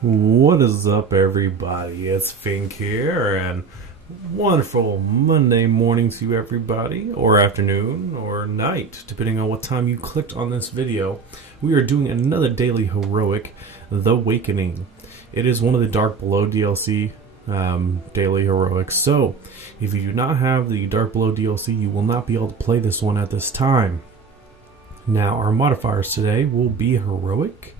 What is up, everybody? It's Fink here, and wonderful Monday morning to you, everybody, or afternoon, or night, depending on what time you clicked on this video. We are doing another daily heroic, The Wakening. It is one of the Dark Below DLC daily heroics, so if you do not have the Dark Below DLC, you will not be able to play this one at this time. Now, our modifiers today will be heroic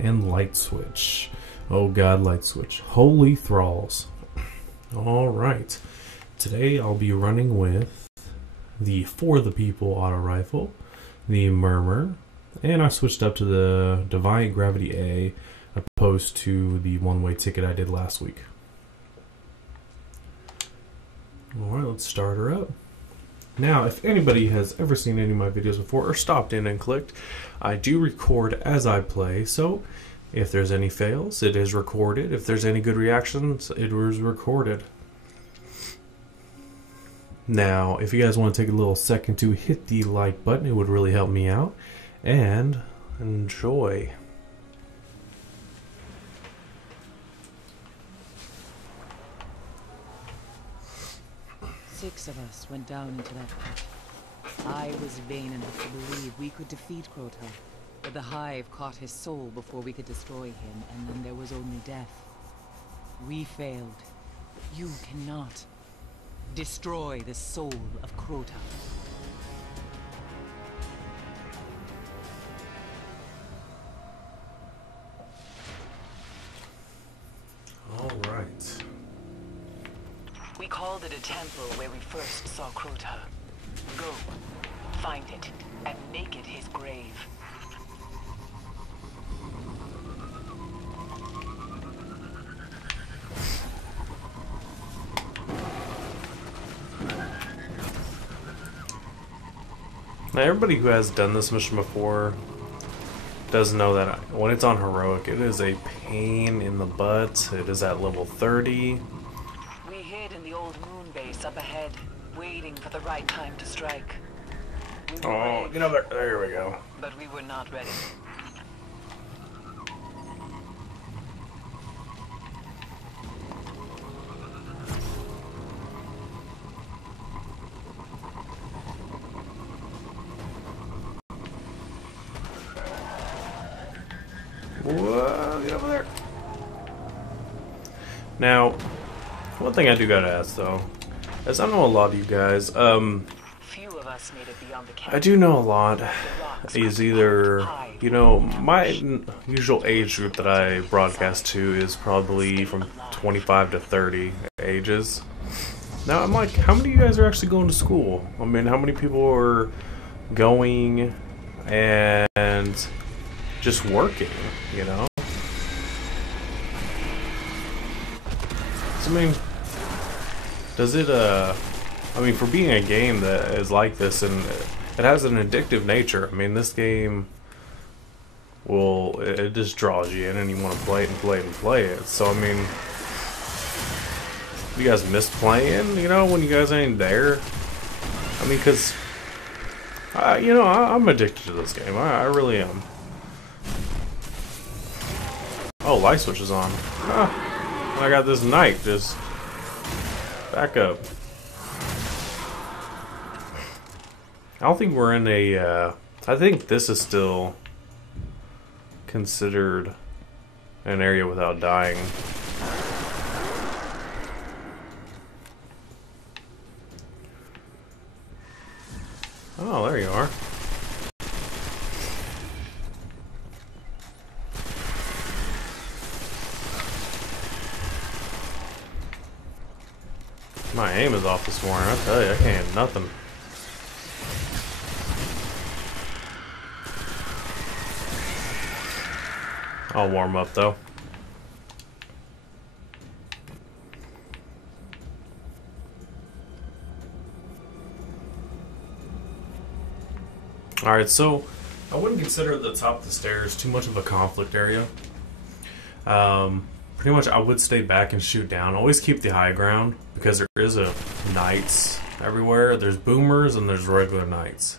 and light switch. Oh god, light switch. Holy thralls. Alright. Today I'll be running with the For the People auto rifle, the Murmur, and I switched up to the Divine Gravity A opposed to the one-way ticket I did last week. Alright, let's start her up. Now, if anybody has ever seen any of my videos before or stopped in and clicked, I do record as I play, so if there's any fails, it is recorded. If there's any good reactions, it was recorded. Now, if you guys want to take a little second to hit the like button, it would really help me out. And enjoy. Six of us went down into that pit. I was vain enough to believe we could defeat Crota. But the Hive caught his soul before we could destroy him, and then there was only death. We failed. You cannot destroy the soul of Crota. All right. We called it a temple where we first saw Crota. Go, find it, and make it his grave. Now, everybody who has done this mission before does know that when it's on heroic, it is a pain in the butt. It is at level 30. We hid in the old moon base up ahead, waiting for the right time to strike. We were Oh, brave, get over there. There we go. but we were not ready. Whoa, get over there. Now, one thing I do gotta ask though, as I know a lot of you guys, Few of us made it beyond the camp. I do know a lot is either, you know, my usual age group that I broadcast to is probably from 25 to 30 ages. Now, I'm like, how many of you guys are actually going to school? I mean, how many people are going and just working, you know? So, I mean, does it, I mean, for being a game that is like this, and it has an addictive nature, I mean, this game it just draws you in and you want to play it and play it and play it. So, I mean, you guys miss playing, you know, when you guys ain't there? I mean, because, you know, I'm addicted to this game. I really am. Oh, light switch is on. I got this knight just back up. I don't think we're in a, I think this is still considered an area without dying. Oh, there you are. My aim is off this morning, I tell you, I can't hit nothing. I'll warm up though. Alright, so I wouldn't consider the top of the stairs too much of a conflict area. Pretty much I would stay back and shoot down. Always keep the high ground because there is a knights everywhere. There's boomers and there's regular knights.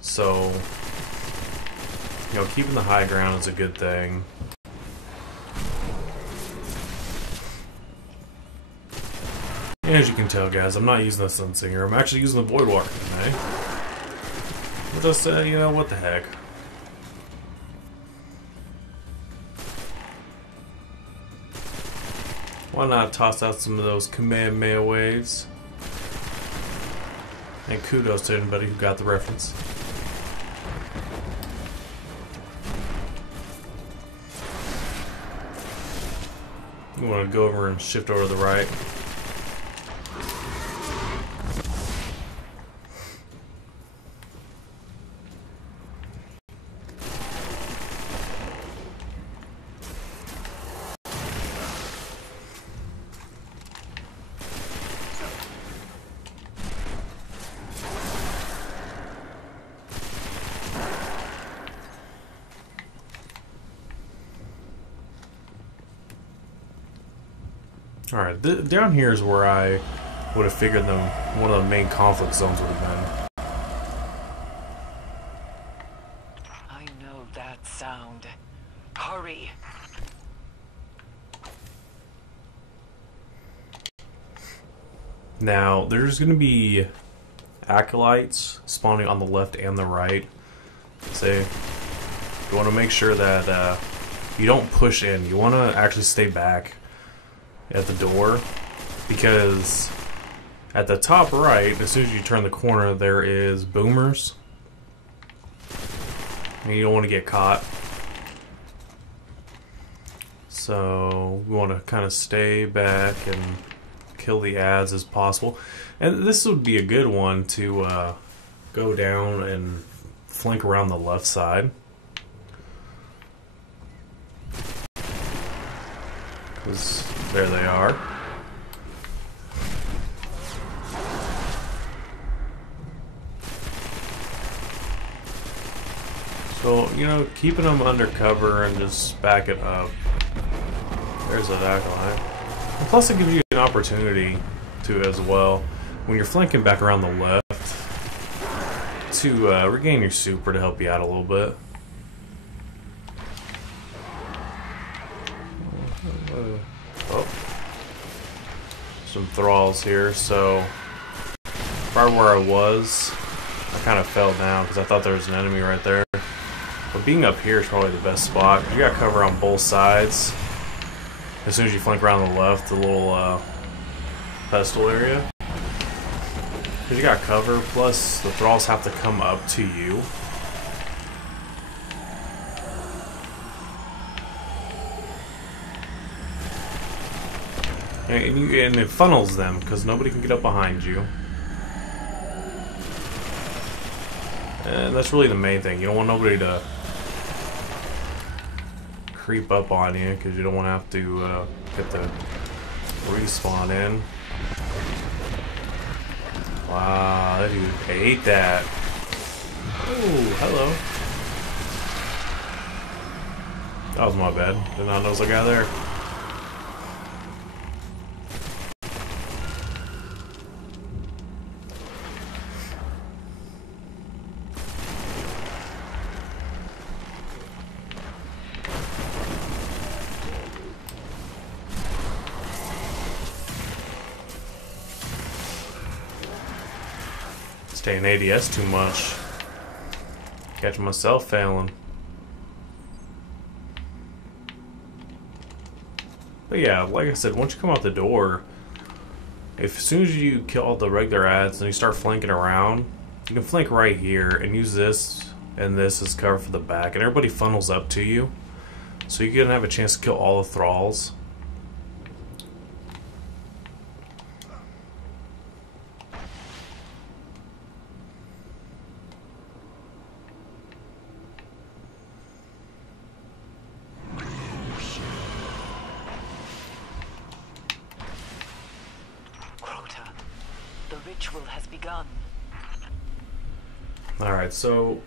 So, you know, keeping the high ground is a good thing. As you can tell, guys, I'm not using the Sunsinger. I'm actually using the Void Walker today. We'll just, you know, what the heck. Why not toss out some of those Kamehameha waves? And kudos to anybody who got the reference. You want to go over and shift over to the right. Alright, down here is where I would have figured one of the main conflict zones would have been. I know that sound. Hurry! Now, there's going to be acolytes spawning on the left and the right. So, you want to make sure that you don't push in. You want to actually stay back at the door, because at the top right, as soon as you turn the corner, there is boomers, and you don't want to get caught. So we want to kind of stay back and kill the ads as possible. And this would be a good one to go down and flank around the left side, because there they are. So, you know, keeping them under cover and just back it up. There's that acolyte. And plus it gives you an opportunity to, as well, when you're flanking back around the left, to regain your super to help you out a little bit. Oh. Some thralls here, so right where I was, I kind of fell down because I thought there was an enemy right there. But being up here is probably the best spot. You got cover on both sides. As soon as you flank around the left, the little pestle area. Because you got cover, plus the thralls have to come up to you. And it funnels them, because nobody can get up behind you. And that's really the main thing. You don't want nobody to creep up on you, because you don't want to have to get the respawn in. Wow, that dude ate that. Oh, hello. That was my bad. Did not know there was a guy there. Staying ADS too much. Catching myself failing. But yeah, like I said, once you come out the door, as soon as you kill all the regular ads and you start flanking around, you can flank right here and use this and this as cover for the back, and everybody funnels up to you, so you can have a chance to kill all the thralls. Alright, so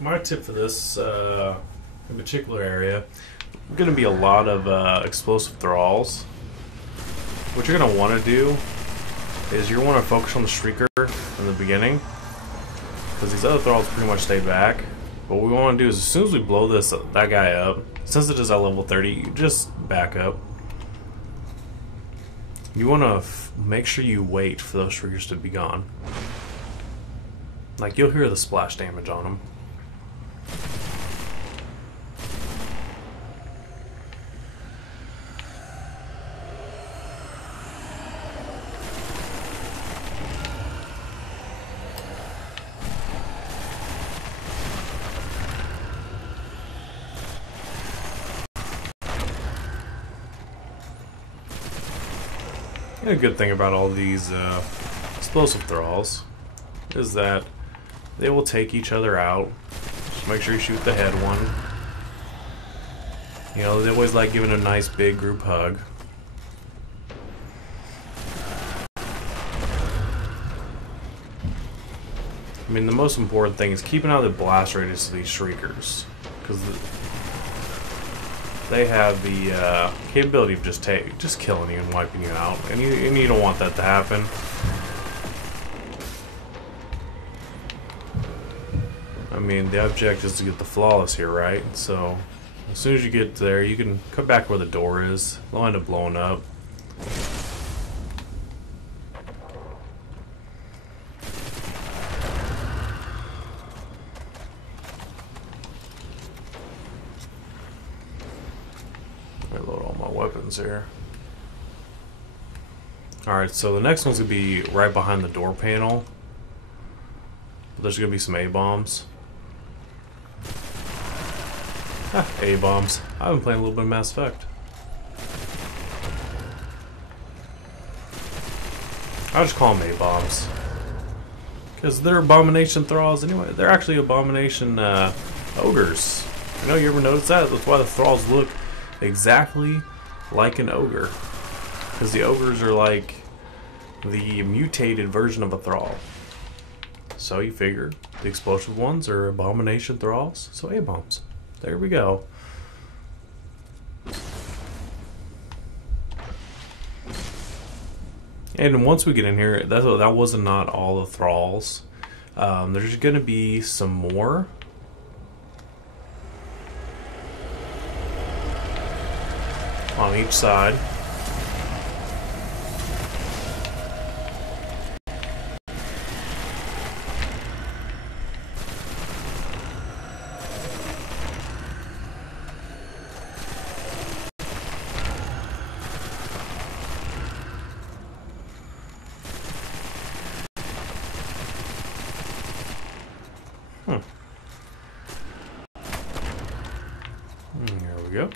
my tip for this in particular area, going to be a lot of explosive thralls. What you're going to want to do is you want to focus on the Shrieker in the beginning, because these other thralls pretty much stay back. But what we want to do is as soon as we blow that guy up, since it is at level 30, you just back up. You want to make sure you wait for those triggers to be gone. Like, you'll hear the splash damage on them. A good thing about all these explosive thralls is that they will take each other out. Just make sure you shoot the head one. You know, they always like giving a nice big group hug. I mean, the most important thing is keeping out of the blast radius of these shriekers, because they have the capability of just killing you and wiping you out, and you don't want that to happen. I mean, the object is to get the flawless here, right? So as soon as you get there, you can cut back where the door is. They'll end up blowing up. Reload all my weapons here. Alright, so the next one's going to be right behind the door panel. There's going to be some A-bombs. A-bombs. I've been playing a little bit of Mass Effect. I'll just call them A-bombs. Because they're abomination thralls anyway. They're actually abomination ogres. You know, you ever notice that? That's why the thralls look exactly like an ogre, because the ogres are like the mutated version of a thrall. So you figure the explosive ones are abomination thralls, so A-bombs. There we go. And once we get in here, that was not all the thralls. There's going to be some more. On each side. There we go.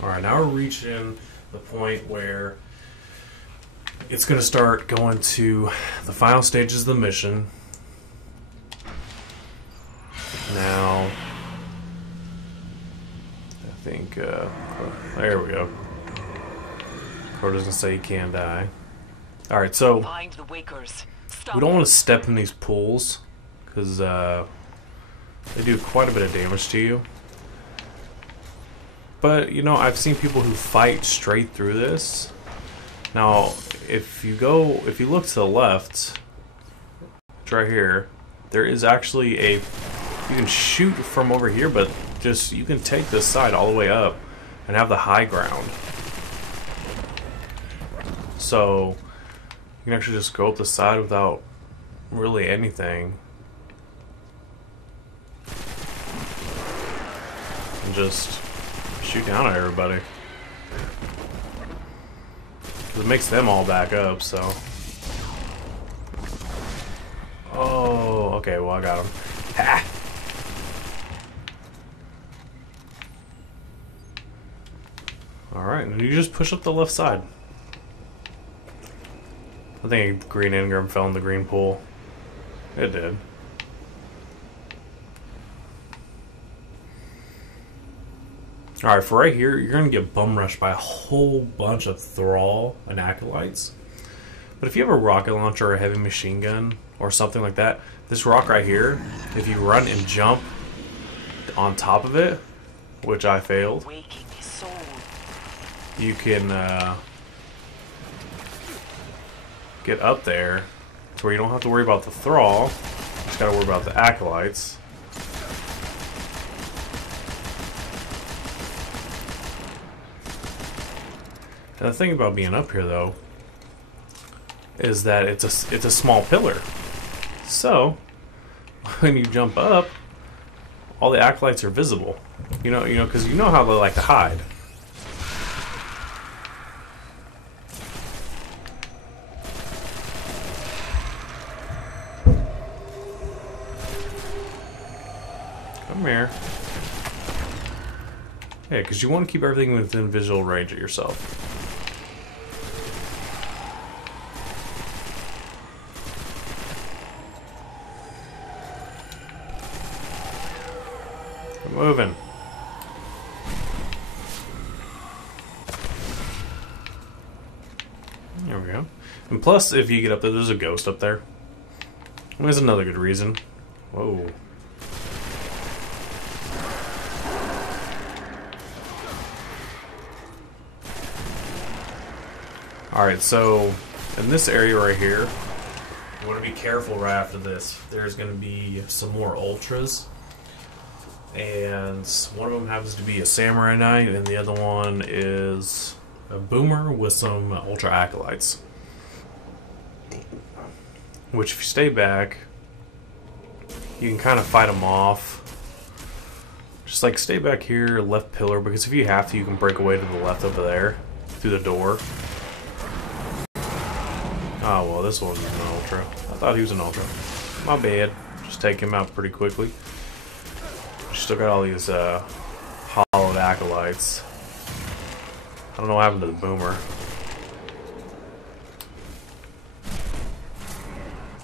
Alright, now we're reaching the point where it's going to start going to the final stages of the mission. Now, I think, there we go. Crota's gonna say he can't die. Alright, so Find the wakers. Stop. We don't want to step in these pools, because they do quite a bit of damage to you. But, you know, I've seen people who fight straight through this. Now, if you look to the left, it's right here, there is actually you can shoot from over here, but just, you can take this side all the way up and have the high ground. So, you can actually just go up the side without really anything. And just shoot down at everybody. 'Cause it makes them all back up, so. Oh, okay, well I got him. Ha! Alright, and you just push up the left side. I think a green engram fell in the green pool. It did. Alright, for right here, you're going to get bum rushed by a whole bunch of Thrall and Acolytes. But if you have a rocket launcher or a heavy machine gun or something like that, this rock right here, if you run and jump on top of it, which I failed, you can get up there to where you don't have to worry about the thrall. You just gotta worry about the acolytes. And the thing about being up here, though, is that it's a small pillar. So when you jump up, all the acolytes are visible. You know, because you know how they like to hide. Come here. Yeah, because you want to keep everything within visual range of yourself. Keep moving. There we go. And plus, if you get up there, there's a ghost up there. And there's another good reason. Whoa. Alright, so in this area right here, you want to be careful right after this. There's going to be some more ultras. And one of them happens to be a samurai knight, and the other one is a boomer with some ultra acolytes. Which, if you stay back, you can kind of fight them off. Just like stay back here, left pillar, because if you have to, you can break away to the left over there through the door. Oh, well, this one's an ultra. I thought he was an ultra. My bad. Just take him out pretty quickly. Still got all these hollowed acolytes. I don't know what happened to the boomer.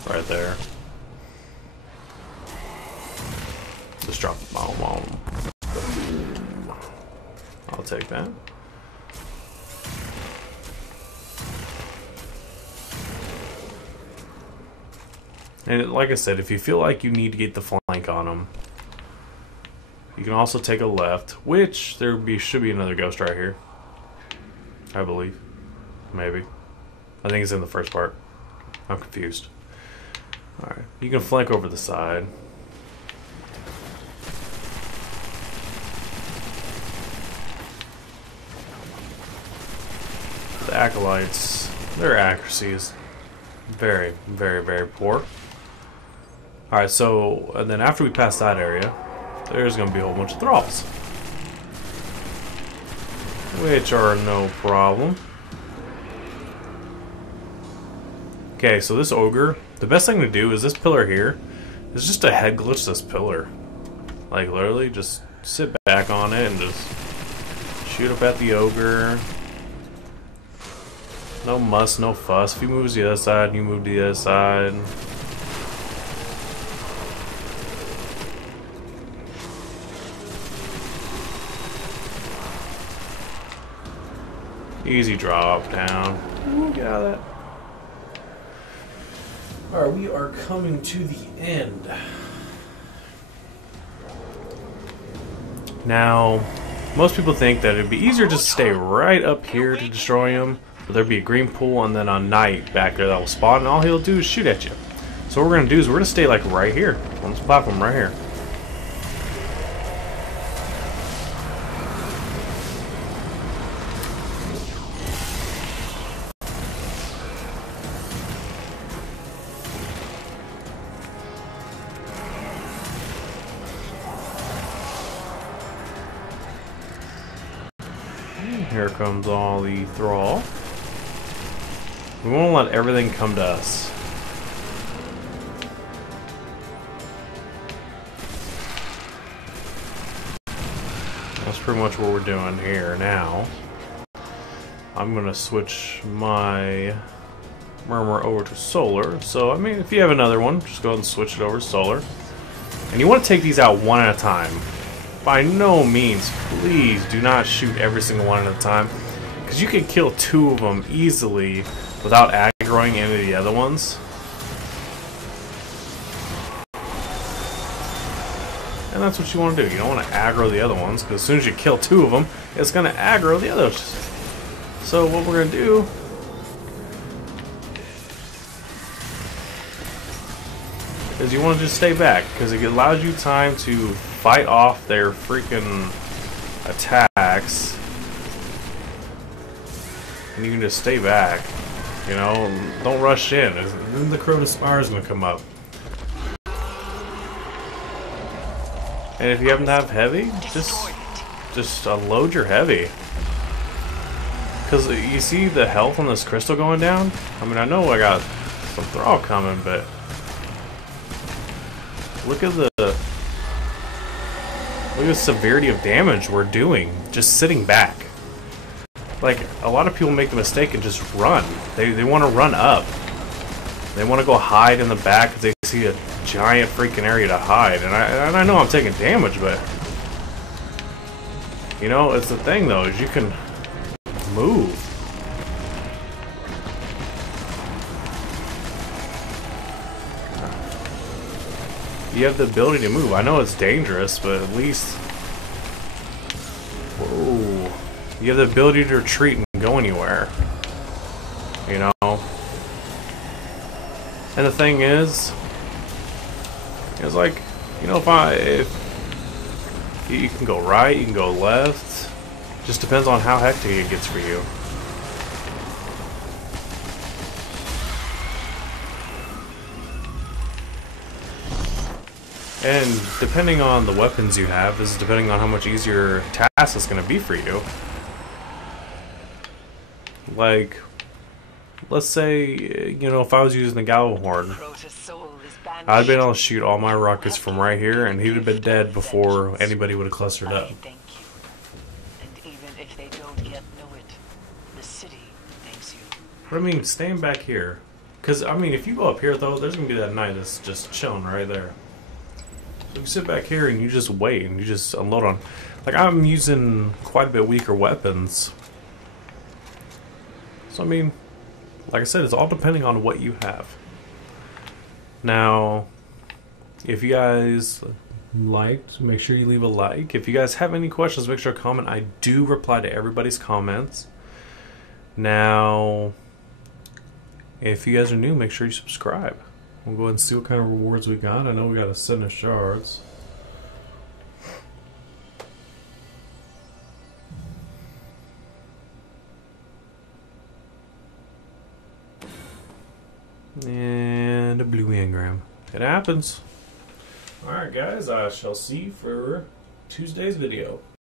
Right there. Just drop the bomb on him. I'll take that. And like I said, if you feel like you need to get the flank on them, you can also take a left, which should be another ghost right here. I believe. Maybe. I think it's in the first part. I'm confused. Alright. You can flank over the side. The acolytes, their accuracy is very, very, very poor. Alright, so, and then after we pass that area, there's going to be a whole bunch of thralls. Which are no problem. Okay, so this ogre, the best thing to do is this pillar here is just to head glitch this pillar. Like, literally, just sit back on it and just shoot up at the ogre. No muss, no fuss. If he moves to the other side, you move to the other side. Easy drop down. Ooh, get out of that. Alright, we are coming to the end. Now, most people think that it'd be easier just to stay right up here to destroy him, but there'd be a green pool and then a knight back there that will spawn, and all he'll do is shoot at you. So what we're going to do is we're going to stay like right here, on this platform right here. Here comes all the thrall. We won't let everything come to us. That's pretty much what we're doing here now. I'm going to switch my murmur over to solar. So, I mean, if you have another one, just go ahead and switch it over to solar. And you want to take these out one at a time. By no means, please do not shoot every single one at a time, because you can kill two of them easily without aggroing any of the other ones. And that's what you want to do. You don't want to aggro the other ones, because as soon as you kill two of them, it's going to aggro the others. So what we're going to do is you want to just stay back, because it allows you time to fight off their freaking attacks, and you can just stay back, you know, don't rush in. Then the Crota Spire is going to come up. And if you happen to have heavy, just load your heavy. Because you see the health on this crystal going down? I mean, I know I got some thrall coming, but look at the severity of damage we're doing just sitting back. Like, a lot of people make the mistake and just run. They want to run up. They want to go hide in the back because they see a giant freaking area to hide. And I know I'm taking damage, but you know, it's the thing though, is you can move. You have the ability to move. I know it's dangerous, but at least, whoa, you have the ability to retreat and go anywhere, you know. And the thing is like, you know, if you can go right, you can go left, just depends on how hectic it gets for you. And depending on the weapons you have is depending on how much easier task it's going to be for you. Like, let's say, you know, if I was using the Galvahorn, I'd been able to shoot all my rockets from right here, and he'd have been dead before anybody would have clustered up. But I mean, staying back here, because I mean, if you go up here though, there's gonna be that knight that's just chilling right there. So you sit back here and you just wait and you just unload on. Like, I'm using quite a bit weaker weapons. So I mean, like I said, it's all depending on what you have. Now, if you guys liked, make sure you leave a like. If you guys have any questions, make sure to comment. I do reply to everybody's comments. Now, if you guys are new, make sure you subscribe. We'll go ahead and see what kind of rewards we got. I know we got a set of shards. And a blue engram. It happens. Alright guys, I shall see you for Tuesday's video.